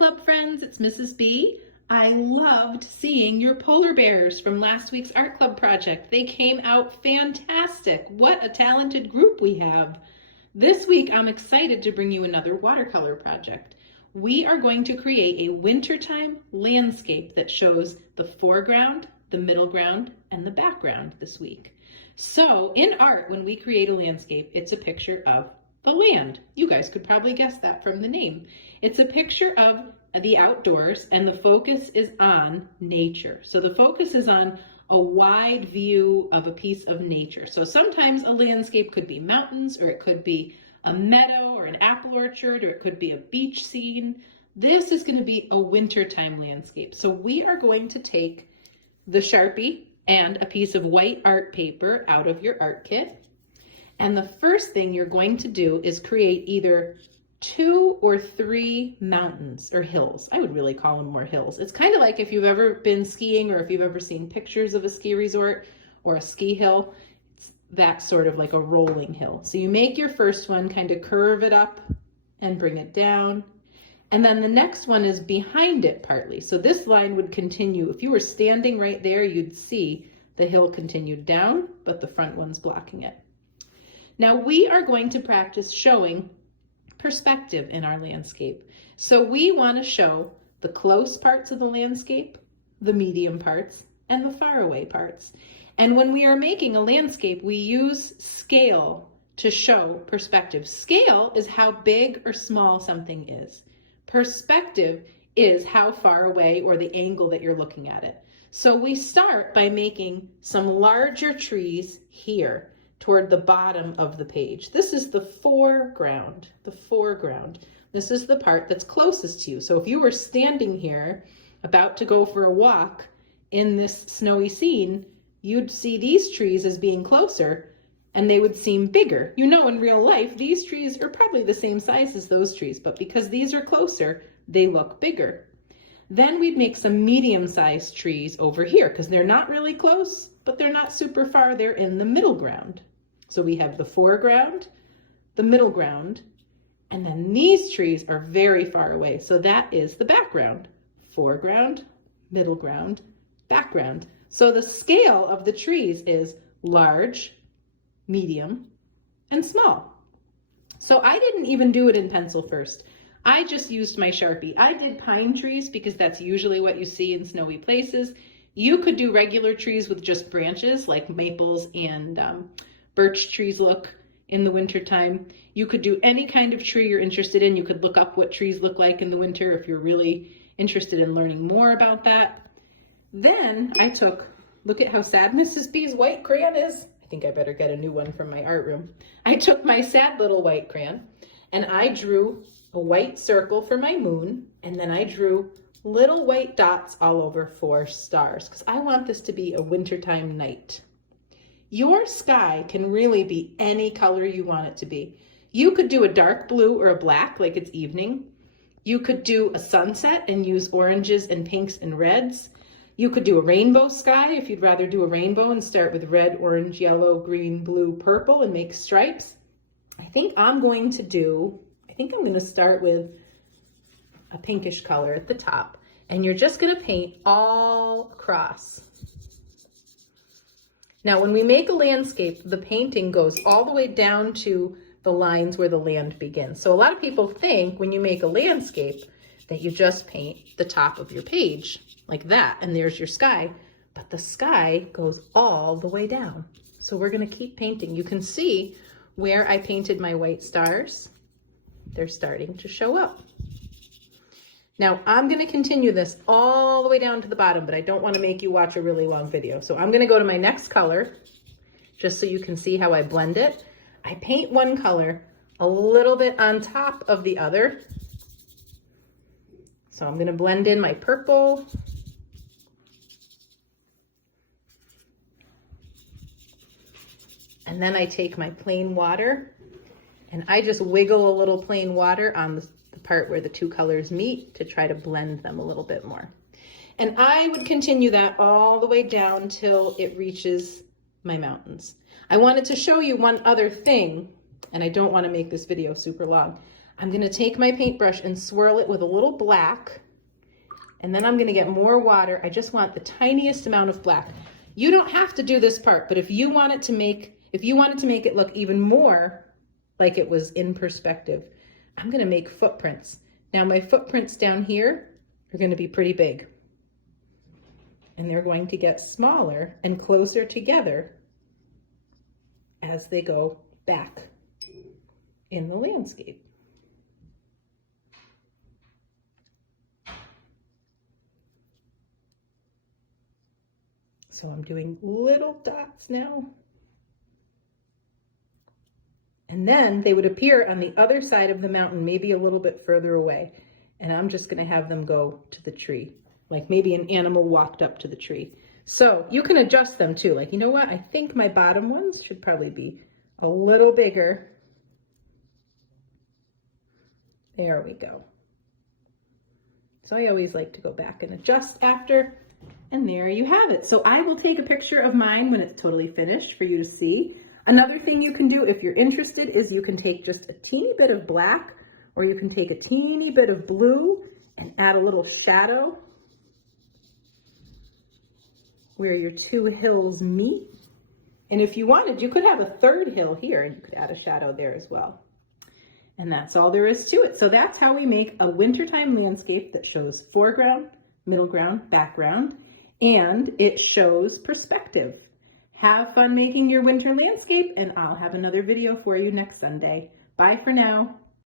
Club friends, it's Mrs. B. I loved seeing your polar bears from last week's art club project. They came out fantastic. What a talented group we have. This week, I'm excited to bring you another watercolor project. We are going to create a wintertime landscape that shows the foreground, the middle ground, and the background this week. So in art, when we create a landscape, it's a picture of the land. You guys could probably guess that from the name. It's a picture of the outdoors, and the focus is on nature. So the focus is on a wide view of a piece of nature. So sometimes a landscape could be mountains, or it could be a meadow or an apple orchard, or it could be a beach scene. This is going to be a wintertime landscape. So we are going to take the Sharpie and a piece of white art paper out of your art kit. And the first thing you're going to do is create either 2 or 3 mountains or hills. I would really call them more hills. It's kind of like if you've ever been skiing or if you've ever seen pictures of a ski resort or a ski hill, it's that sort of like a rolling hill. So you make your first one, kind of curve it up and bring it down. And then the next one is behind it partly. So this line would continue. If you were standing right there, you'd see the hill continued down, but the front one's blocking it. Now we are going to practice showing perspective in our landscape. So we want to show the close parts of the landscape, the medium parts, and the faraway parts. And when we are making a landscape, we use scale to show perspective. Scale is how big or small something is. Perspective is how far away or the angle that you're looking at it. So we start by making some larger trees here toward the bottom of the page. This is the foreground, This is the part that's closest to you. So if you were standing here about to go for a walk in this snowy scene, you'd see these trees as being closer and they would seem bigger. You know, in real life, these trees are probably the same size as those trees, but because these are closer, they look bigger. Then we'd make some medium-sized trees over here because they're not really close, but they're not super far. They're in the middle ground. So we have the foreground, the middle ground, and then these trees are very far away. So that is the background. Foreground, middle ground, background. So the scale of the trees is large, medium, and small. So I didn't even do it in pencil first. I just used my Sharpie. I did pine trees because that's usually what you see in snowy places. You could do regular trees with just branches like maples and birch trees look in the wintertime. You could do any kind of tree you're interested in. You could look up what trees look like in the winter if you're really interested in learning more about that. Then I took, look at how sad Mrs. B's white crayon is. I think I better get a new one from my art room. I took my sad little white crayon and I drew a white circle for my moon, and then I drew little white dots all over 4 stars because I want this to be a wintertime night. Your sky can really be any color you want it to be. You could do a dark blue or a black like it's evening. You could do a sunset and use oranges and pinks and reds. You could do a rainbow sky if you'd rather do a rainbow and start with red, orange, yellow, green, blue, purple and make stripes. I think I'm going to start with a pinkish color at the top, and you're just going to paint all across. Now, when we make a landscape, the painting goes all the way down to the lines where the land begins. So a lot of people think when you make a landscape that you just paint the top of your page like that, and there's your sky, but the sky goes all the way down. So we're going to keep painting. You can see where I painted my white stars. They're starting to show up. Now I'm going to continue this all the way down to the bottom, but I don't want to make you watch a really long video. So I'm going to go to my next color just so you can see how I blend it. I paint one color a little bit on top of the other. So I'm going to blend in my purple. And then I take my plain water and I just wiggle a little plain water on the part where the 2 colors meet to try to blend them a little bit more. And I would continue that all the way down till it reaches my mountains. I wanted to show you one other thing, and I don't want to make this video super long. I'm gonna take my paintbrush and swirl it with a little black, and then I'm gonna get more water. I just want the tiniest amount of black. You don't have to do this part, but if you wanted to make it look even more like it was in perspective, I'm gonna make footprints. Now my footprints down here are gonna be pretty big, and they're going to get smaller and closer together as they go back in the landscape. So I'm doing little dots now. And then they would appear on the other side of the mountain, maybe a little bit further away. And I'm just gonna have them go to the tree, like maybe an animal walked up to the tree. So you can adjust them too. Like, you know what? I think my bottom ones should probably be a little bigger. There we go. So I always like to go back and adjust after, and there you have it. So I will take a picture of mine when it's totally finished for you to see. Another thing you can do if you're interested is you can take just a teeny bit of black, or you can take a teeny bit of blue and add a little shadow where your two hills meet. And if you wanted, you could have a third hill here and you could add a shadow there as well. And that's all there is to it. So that's how we make a wintertime landscape that shows foreground, middle ground, background, and it shows perspective. Have fun making your winter landscape, and I'll have another video for you next Sunday. Bye for now.